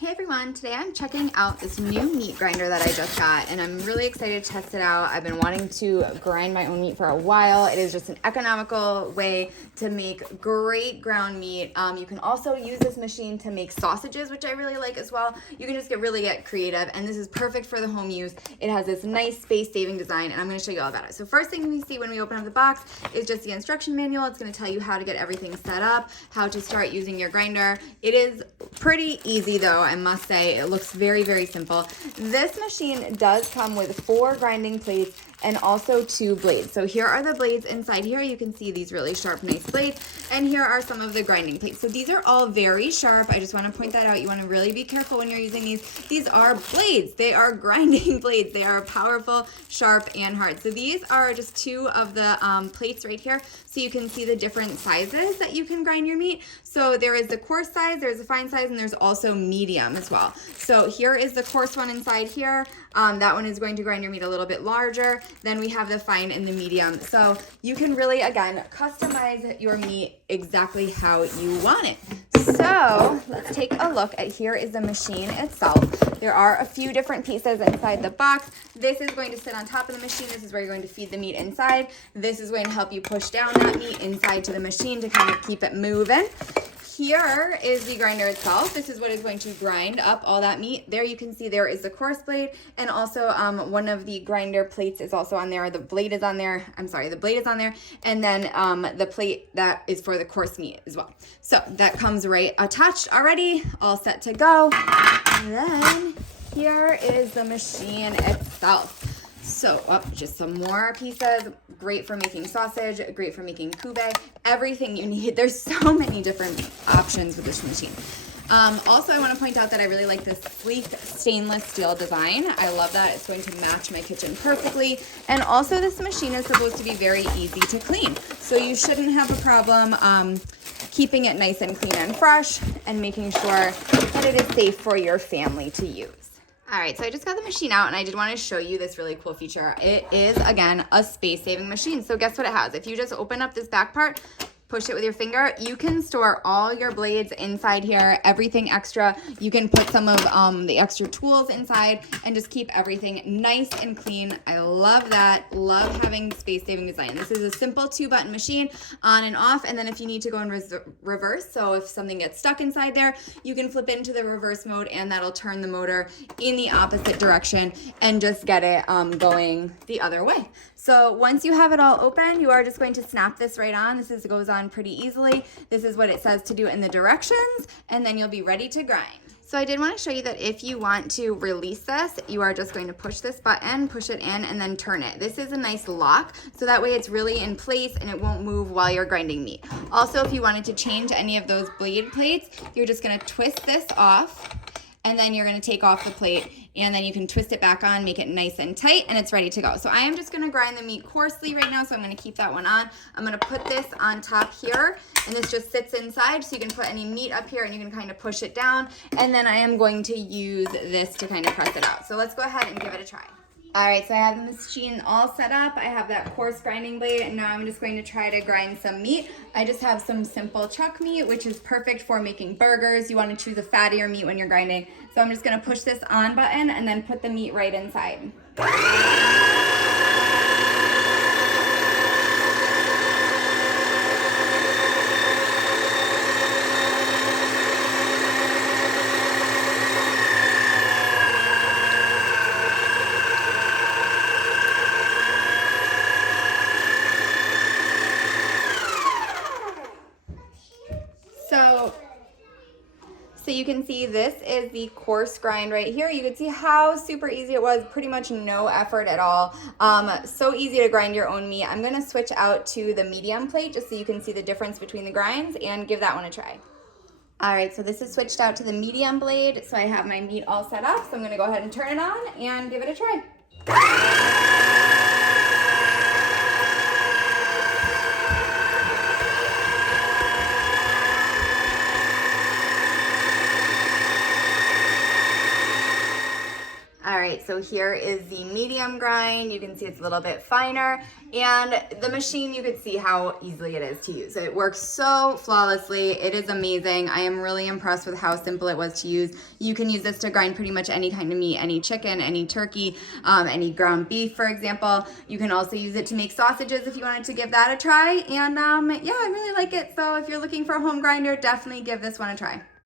Hey everyone, today I'm checking out this new meat grinder that I just got and I'm really excited to test it out. I've been wanting to grind my own meat for a while. It is just an economical way to make great ground meat. You can also use this machine to make sausages, which I really like as well. You can just really get creative, and this is perfect for the home use. It has this nice space-saving design, and I'm going to show you all about it. So first thing we see when we open up the box is just the instruction manual. It's going to tell you how to get everything set up, how to start using your grinder. It is pretty easy though, I must say. It looks very, very simple. This machine does come with 4 grinding plates and also 2 blades. So here are the blades inside here. You can see these really sharp, nice blades. And here are some of the grinding plates. So these are all very sharp. I just want to point that out. You want to really be careful when you're using these. These are blades. They are grinding blades. They are powerful, sharp, and hard. So these are just 2 of the plates right here. So you can see the different sizes that you can grind your meat. So there is the coarse size, there's a fine size, and there's also medium as well. So here is the coarse one inside here. That one is going to grind your meat a little bit larger. Then we have the fine and the medium. So you can really, again, customize your meat exactly how you want it. So let's take a look at, here is the machine itself. There are a few different pieces inside the box. This is going to sit on top of the machine. This is where you're going to feed the meat inside. This is going to help you push down that meat inside to the machine to kind of keep it moving. Here is the grinder itself. This is what is going to grind up all that meat. There you can see there is the coarse blade, and also one of the grinder plates is also on there. The blade is on there. I'm sorry, the blade is on there, and then the plate that is for the coarse meat as well. So that comes right attached already, all set to go. And then here is the machine itself. So, just some more pieces. Great for making sausage, great for making kube, everything you need. There's so many different options with this machine. Also, I want to point out that I really like this sleek stainless steel design. I love that. It's going to match my kitchen perfectly. And also, this machine is supposed to be very easy to clean. So you shouldn't have a problem keeping it nice and clean and fresh and making sure that it is safe for your family to use. All right, so I just got the machine out and I did want to show you this really cool feature. It is, again, a space-saving machine. So guess what it has? If you just open up this back part, push it with your finger, you can store all your blades inside here, everything extra. You can put some of the extra tools inside and just keep everything nice and clean. I love that. Love having space-saving design. This is a simple 2-button machine, on and off, and then if you need to go in reverse, so if something gets stuck inside there, you can flip into the reverse mode and that'll turn the motor in the opposite direction and just get it going the other way. So once you have it all open, you are just going to snap this right on. This goes on pretty easily. This is what it says to do in the directions, and then you'll be ready to grind. So I did want to show you that if you want to release this, you are just going to push this button, push it in, and then turn it. This is a nice lock, so that way it's really in place and it won't move while you're grinding meat. Also, if you wanted to change any of those blade plates, you're just going to twist this off, and then you're going to take off the plate, and then you can twist it back on, make it nice and tight, and it's ready to go. So I am just going to grind the meat coarsely right now, so I'm going to keep that one on. I'm going to put this on top here, and this just sits inside, so you can put any meat up here and you can kind of push it down, and then I am going to use this to kind of press it out. So let's go ahead and give it a try. All right, so I have the machine all set up. I have that coarse grinding blade, and now I'm just going to try to grind some meat. I just have some simple chuck meat, which is perfect for making burgers. You want to choose a fattier meat when you're grinding. So I'm just going to push this on button and then put the meat right inside. So you can see this is the coarse grind right here. You can see how super easy it was, pretty much no effort at all. So easy to grind your own meat. I'm gonna switch out to the medium plate just so you can see the difference between the grinds and give that one a try. All right, so this is switched out to the medium blade. So I have my meat all set up. So I'm gonna go ahead and turn it on and give it a try. All right. right, so here is the medium grind. You can see it's a little bit finer, and the machine, you can see how easily it is to use. It works so flawlessly. It is amazing. I am really impressed with how simple it was to use. You can use this to grind pretty much any kind of meat, any chicken, any turkey, any ground beef, for example. You can also use it to make sausages if you wanted to give that a try. And yeah, I really like it. So if you're looking for a home grinder, definitely give this one a try.